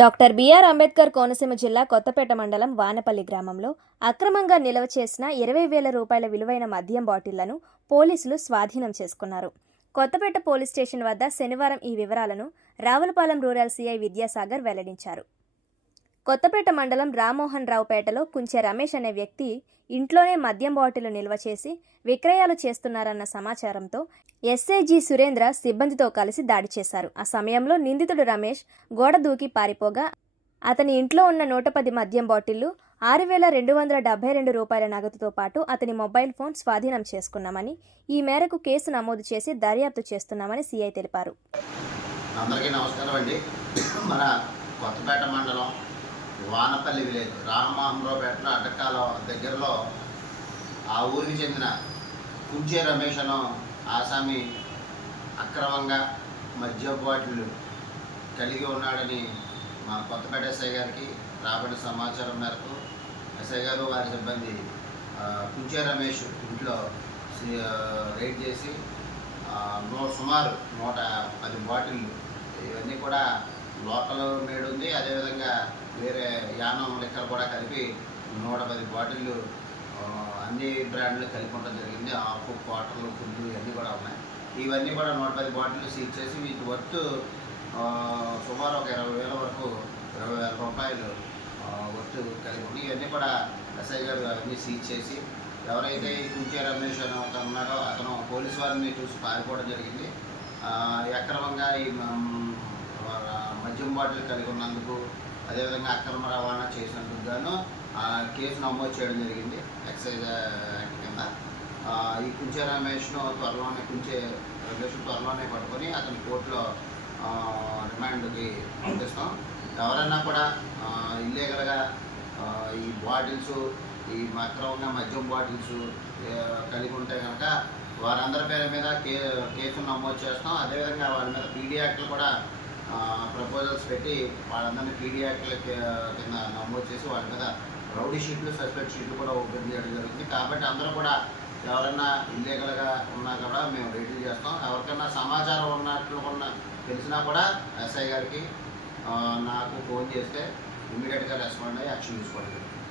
Doctor BR Ambedkar Konaseema జిల్లా కొత్తపేట మండలం వానపల్లి గ్రామంలో అక్రమంగా నిల్వ చేసిన ఇరవై వేల రూపాయల విలువైన మద్యం బాటిళ్ళను పోలీసులు స్వాధీనం చేసుకున్నారు. కొత్తపేట పోలీస్ స్టేషన్ వద్ద శనివారం ఈ వివరాలను రావులపాలెం రూరల్ సీఐ విద్యాసాగర్ వెల్లడించారు. కొత్తపేట మండలం రామ్మోహన్ రావుపేటలో కుంచె రమేష్ అనే వ్యక్తి ఇంట్లోనే మద్యం బాటిల్ నిల్వ చేసి విక్రయాలు చేస్తున్నారన్న సమాచారంతో ఎస్ఐజి సురేంద్ర సిబ్బందితో కలిసి దాడి చేశారు. ఆ సమయంలో నిందితుడు రమేష్ గోడ దూకి పారిపోగా అతని ఇంట్లో ఉన్న నూట పది మద్యం బాటిళ్ళు ఆరు వేల రెండు వందల డెబ్బై రెండు రూపాయల నగదుతో పాటు అతని మొబైల్ ఫోన్ స్వాధీనం చేసుకున్నామని ఈ మేరకు కేసు నమోదు చేసి దర్యాప్తు చేస్తున్నామని సీఐ తెలిపారు. అందరికీ నమస్కారం అండి. మన కొత్తపేట మండలం వానపల్లి విలేజ్ రామమోహనరావుపేటలో అడ్డకాల దగ్గరలో ఆ ఊరికి చెందిన కుంచే రమేష్ అను ఆసామి అక్రమంగా మద్య బాటిల్ కలిగి ఉన్నాడని మా కొత్తపేట ఎస్ఐ గారికి రాబడిన సమాచారం మేరకు ఎస్ఐ గారు వారి సిబ్బంది కుంచే రమేష్ ఇంట్లో రైడ్ చేసి నూ- సుమారు నూట పది బాటిళ్ళు ఇవన్నీ కూడా లోకల్ మేడ్ ఉంది అదేవిధంగా వేరే యానం లెక్కలు కూడా కలిపి నూట పది బాటిళ్ళు అన్ని బ్రాండ్లు కలిపి ఉండడం జరిగింది. ఆకు క్వార్టర్లు ఫుడ్ ఇవన్నీ కూడా ఉన్నాయి. ఇవన్నీ కూడా నూట పది బాటిళ్ళు సీల్ చేసి వీటి వర్త్ సుమారు ఒక ఇరవై వేల వరకు ఇరవై వేల రూపాయలు వర్త్ కలిపి ఉంది. ఇవన్నీ కూడా ఎస్ఐ గారు అవన్నీ సీజ్ చేసి ఎవరైతే ఈ కుంకే రమేష్ అని ఒక ఉన్నాడో అతను పోలీసు వారిని చూసి పారిపోవడం జరిగింది. అక్రమంగా ఈ మద్యం బాటిల్ కలిగి ఉన్నందుకు అదేవిధంగా అక్రమ రవాణా చేసినందుకు గాను ఆ, కేసు నమోదు చేయడం జరిగింది. ఎక్సైజ్ యాక్ట్ కింద. ఈ కుంచే రమేష్ను త్వరలోనే కుంచే రమేష్ త్వరలోనే పట్టుకొని అతని కోర్టులో రిమాండ్కి పంపిస్తాం. ఎవరైనా కూడా ఇల్లీగల్గా ఈ బాటిల్స్ ఈ అక్రమంగా మద్యం బాటిల్స్ కలిగి ఉంటే కనుక వారందరి పేరు మీద కే కేసు నమోదు చేస్తాం. అదేవిధంగా వారి మీద పీడీ యాక్ట్లు కూడా ప్రపోజల్స్ పెట్టి వాళ్ళందరినీ పీడియాట్ల కింద నమోదు చేసి వాళ్ళ మీద రౌడీ షీట్లు సస్పెక్ట్ షీట్లు కూడా ఓపెన్ చేయడం జరుగుతుంది కాబట్టి అందరూ కూడా ఎవరైనా ఇల్లీగల్గా ఉన్నా కూడా మేము రేట్లు చేస్తాం. ఎవరికైనా సమాచారం ఉన్నట్లు ఉన్న తెలిసినా కూడా ఎస్ఐ గారికి నాకు ఫోన్ చేస్తే ఇమీడియట్గా రెస్పాండ్ అయ్యి యాక్షన్ తీసుకోవడం జరుగుతుంది